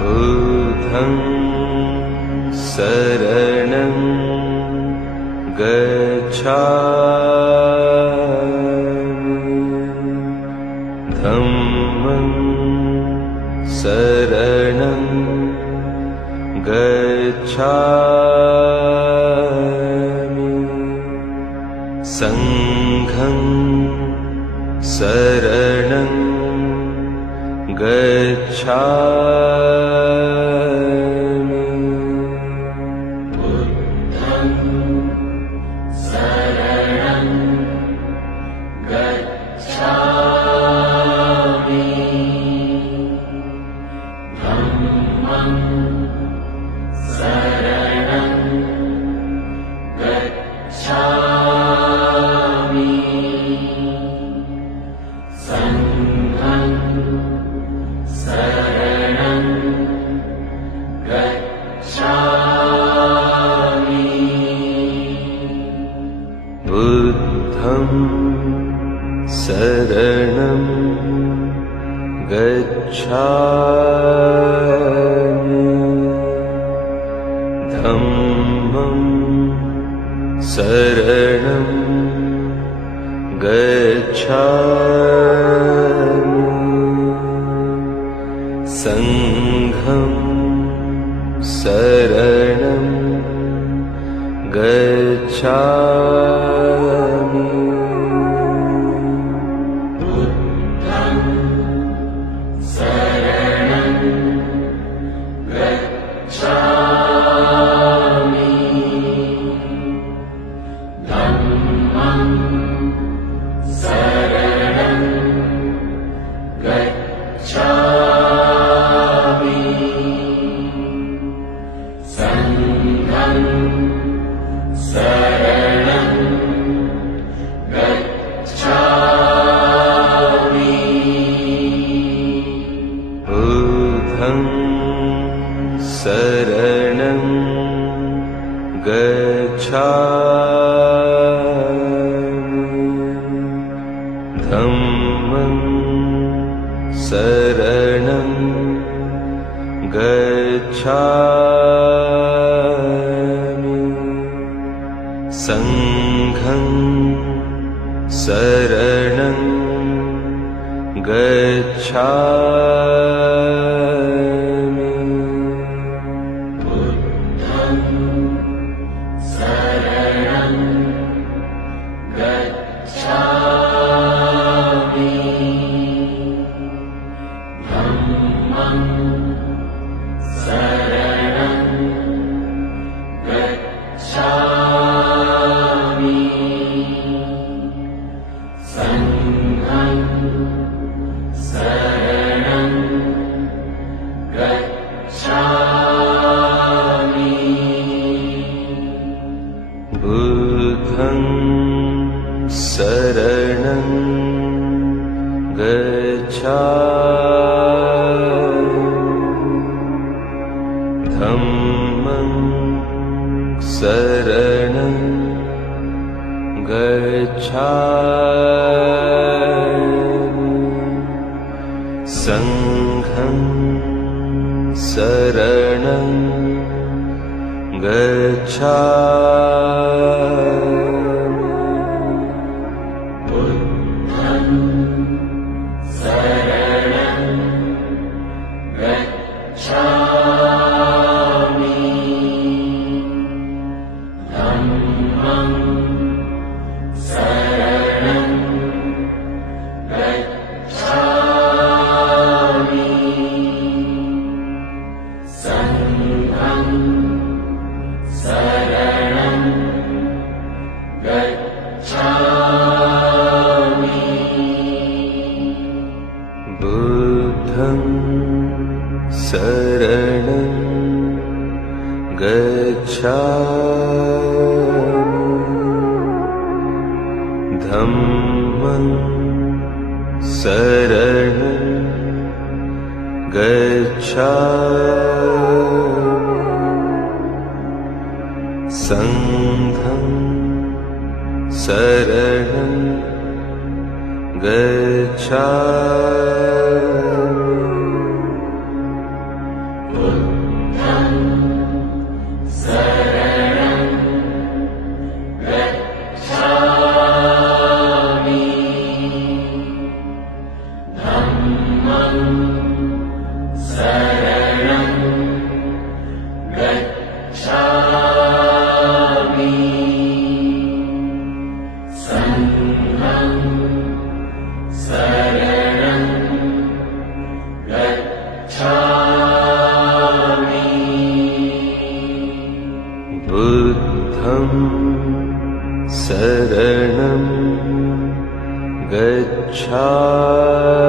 बुद्धं शरणं गच्छामि धम्मं शरणं गच्छामि संघं शरणं गच्छामि बुद्धं शरणं गच्छामि धम्मं शरणं गच्छामि संघं शरणं गच्छामि बुद्धं शरणं गच्छामि धम्मं शरणं गच्छामि संघं शरणं गच्छामि बुद्धं शरणं गच्छामि धम्मं शरणं गच्छामि संघं शरणं गच्छामि बुद्धं शरणं गच्छामि धम्मं शरणं गच्छामि संघं शरणं गच्छामि बुद्धं शरणं गच्छामि धम्मं शरणं गच्छामि संघं शरणं गच्छामि बुद्धं शरणं गच्छामि धम्मं शरणं गच्छामि संघं शरणं गच्छामि बुद्धं शरणं गच्छामि धम्मं शरणं गच्छामि संघं शरणं गच्छामि बुद्धं शरणं गच्छामि धम्मं शरणं गच्छामि संघं शरणं गच्छामि बुद्धं शरणं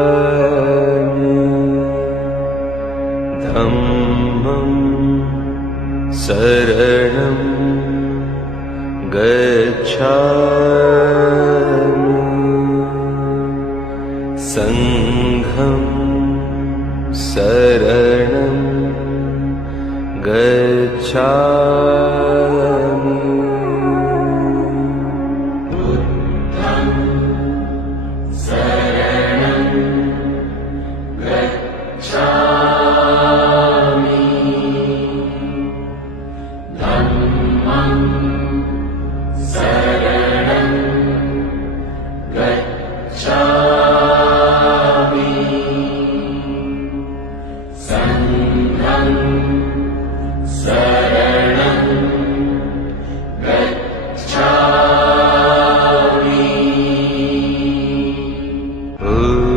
गच्छामि धम्मं शरणं गच्छामि संघं शरणं गच्छामि बुद्धं शरणं गच्छामि धम्मं शरणं गच्छामि संघं शरणं गच्छामि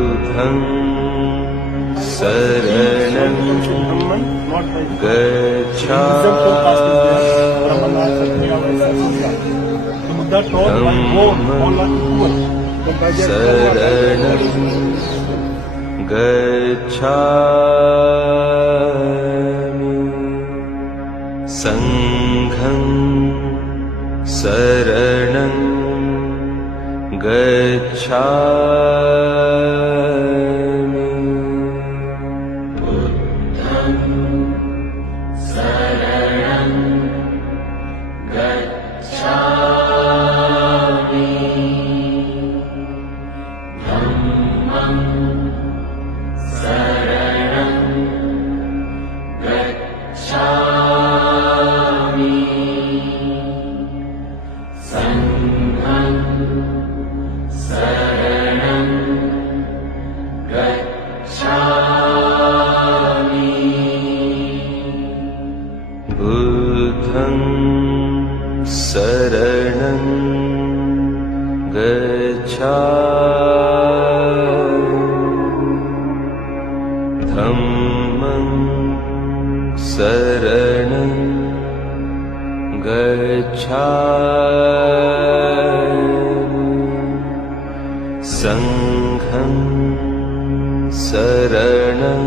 बुद्धं शरणं गच्छामि संघं शरणं गच्छामि बुद्धं शरणं गच्छामि धम्मं शरणं गच्छामि संघं शरणं गच्छामि बुद्धं शरणं गच्छामि धम्मं शरणं गच्छामि संघं शरणं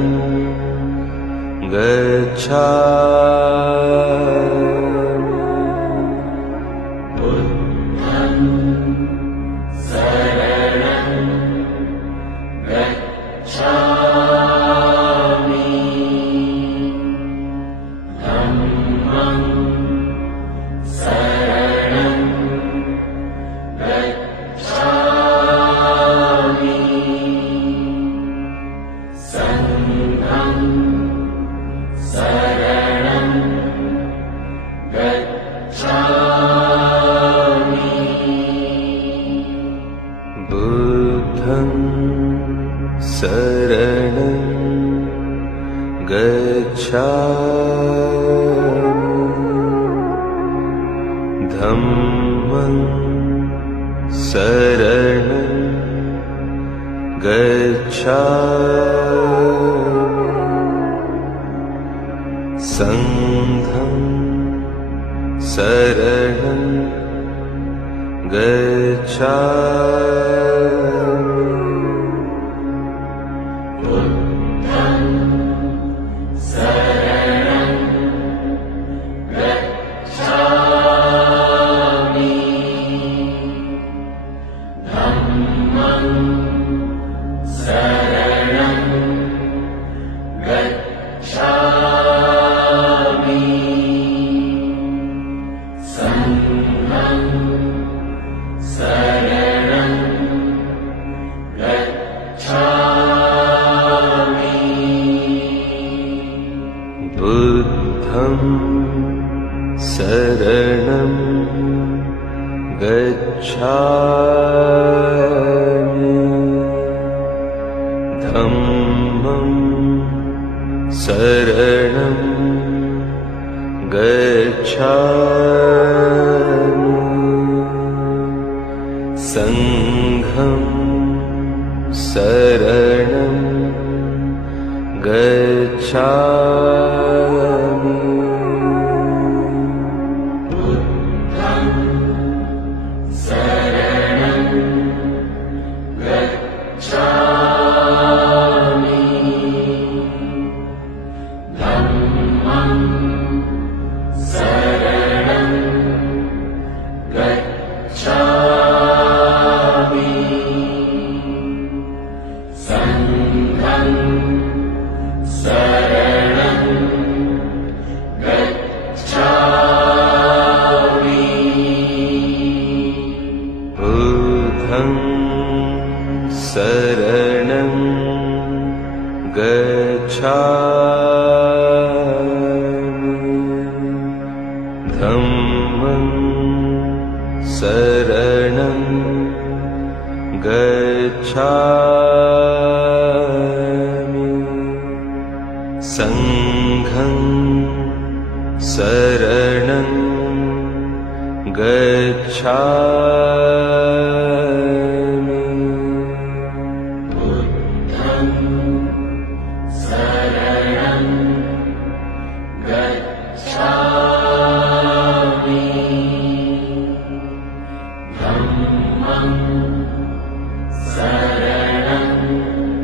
गच्छामि बुद्धं शरणं गच्छामि धम्मं शरणं गच्छामि संघं शरणं गच्छामि बुद्धं शरणं गच्छामि धम्मं शरणं गच्छामि संघं शरणं गच्छामि बुद्धं शरणं गच्छामि धम्मं शरणं गच्छामि संघं शरणं गच्छामि बुद्धं शरणं गच्छामि संघं शरणं गच्छामि बुद्धं शरणं गच्छामि धम्मं शरणं गच्छामि संघं शरणं गच्छामि बुद्धं शरणं गच्छामि धम्मं शरणं गच्छामि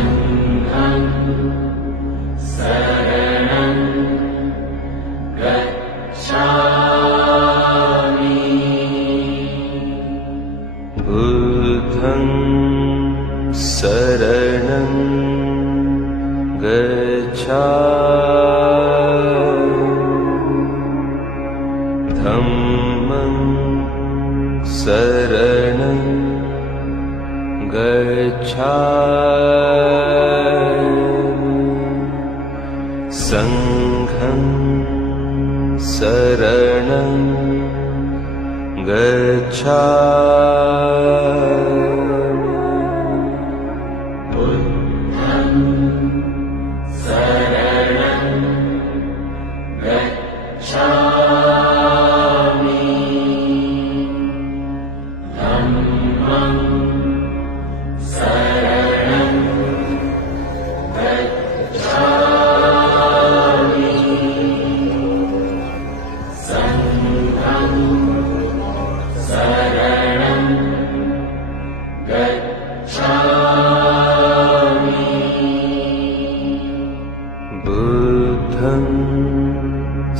संघं शरणं गच्छामि बुद्धं शरणं गच्छामि धम्मं शरणं गच्छामि संघं शरणं गच्छामि बुद्धं शरणं गच्छामि धम्मं शरणं गच्छामि संघं शरणं गच्छामि बुद्धं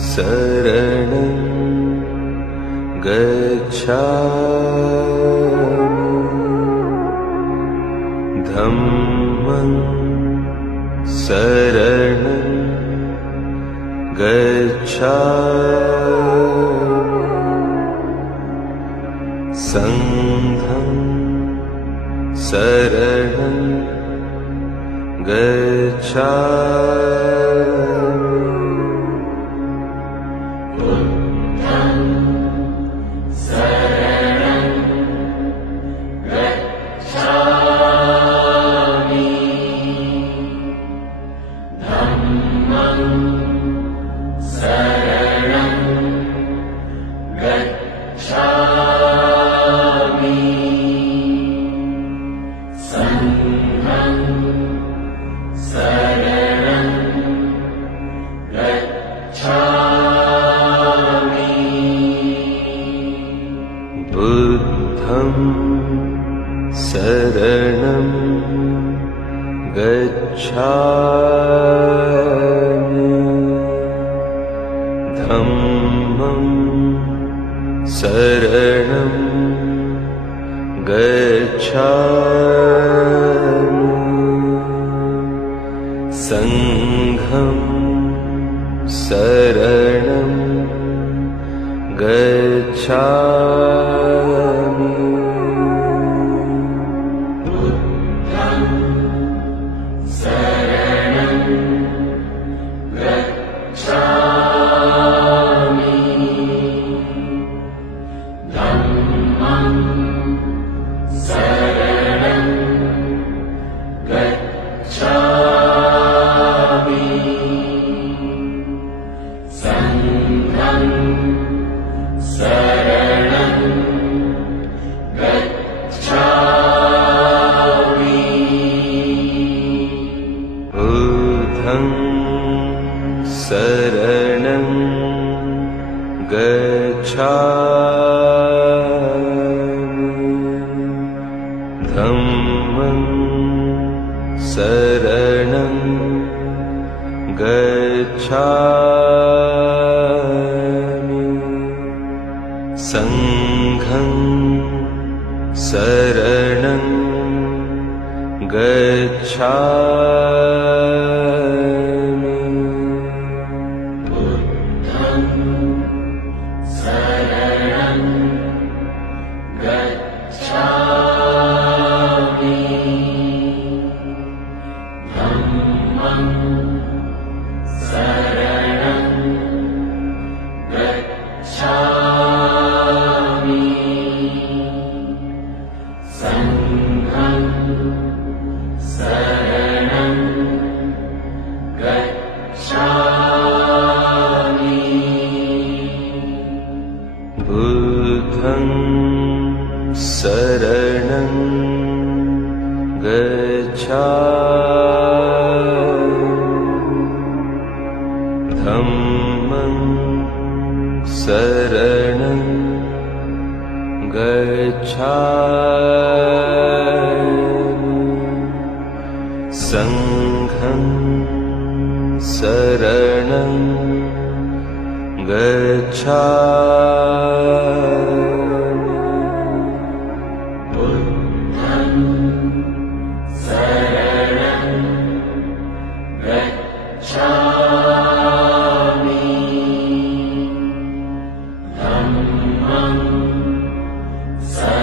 शरणं गच्छामि धम्मं शरणं गच्छामि संघं शरणं गच्छामि बुद्धं शरणं गच्छामि धम्मं शरणं गच्छामि संघं शरणं गच्छामि बुद्धं शरणं गच्छामि धम्मं शरणं गच्छामि संघं शरणं गच्छामि बुद्धं शरणं गच्छामि धम्मं शरणं गच्छामि संघं शरणं गच्छामि बुद्धं शरणं गच्छामि धम्मं शरणं गच्छामि संघं गच्छामि धम्मं शरणं गच्छामि संघं शरणं गच्छामि बुद्धं शरणं गच्छामि धम्मं शरणं गच्छामि संघं शरणं गच्छामि बुद्धं शरणं गच्छामि धम्मं शरणं गच्छामि संघं शरणं गच्छामि बुद्धं शरणं गच्छामि धम्मं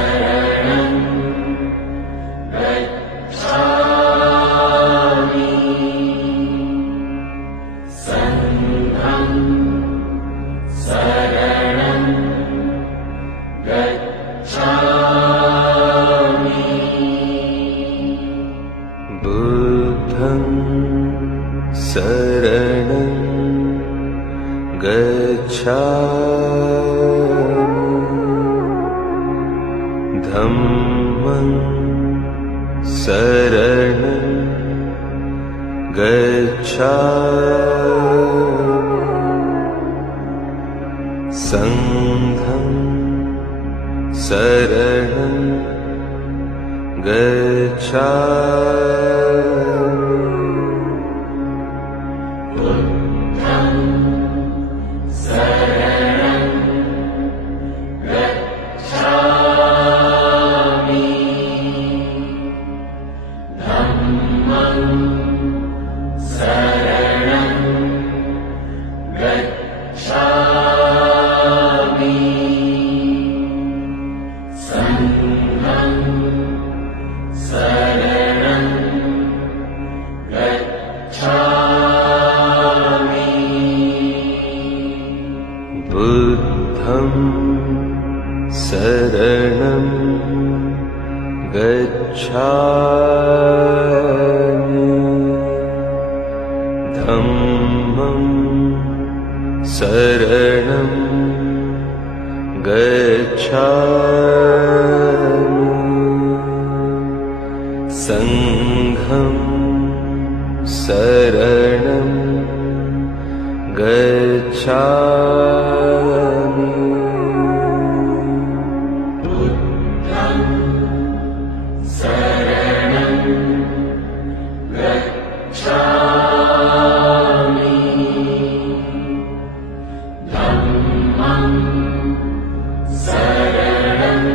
शरणं गच्छामि संघं शरणं गच्छामि बुद्धं शरणं गच्छामि धम्मं शरणं गच्छामि संघं शरणं गच्छामि बुद्धं शरणं गच्छामि धम्मं शरणं गच्छामि संघं शरणं गच्छामि बुद्धं शरणं गच्छामि धम्मं शरणं गच्छामि संघं शरणं गच्छामि बुद्धं शरणं गच्छामि धम्मं शरणं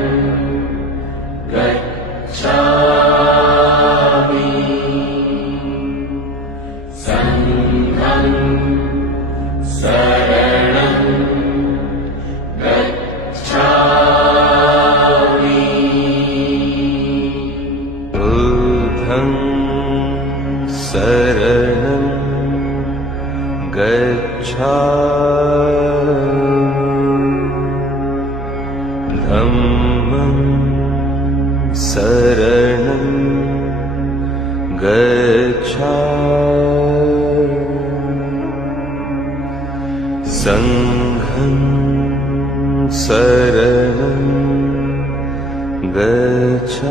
गच्छामि संघं शरणं गच्छामि बुद्धं शरणं गच्छामि धम्मं शरणं गच्छामि संघं शरणं गच्छामि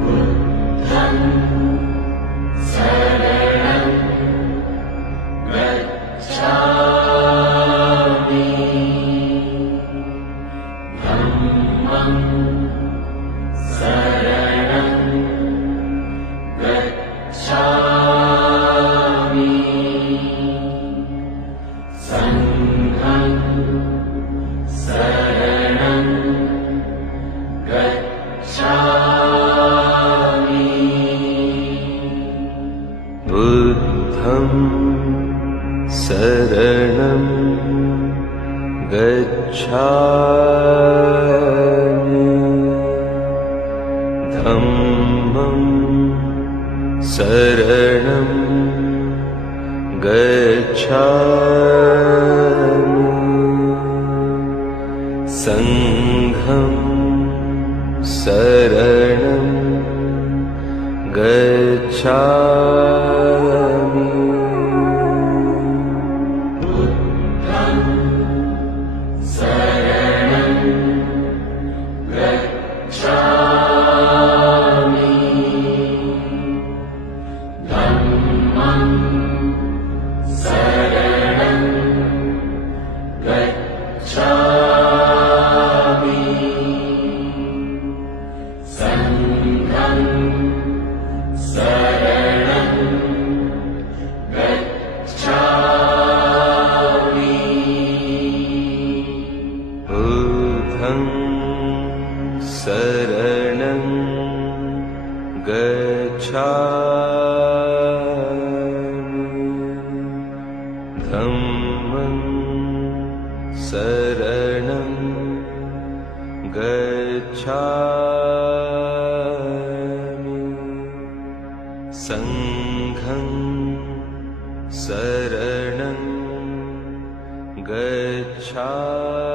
बुद्धं शरणं धम्मं शरणं गच्छामि धम्मं शरणं गच्छामि संघं शरणं गच्छामि बुद्धं शरणं गच्छामि धम्मं शरणं गच्छामि संघं शरणं गच्छामि बुद्धं शरणं गच्छामि धम्मं शरणं गच्छामि संघं शरणं गच्छामि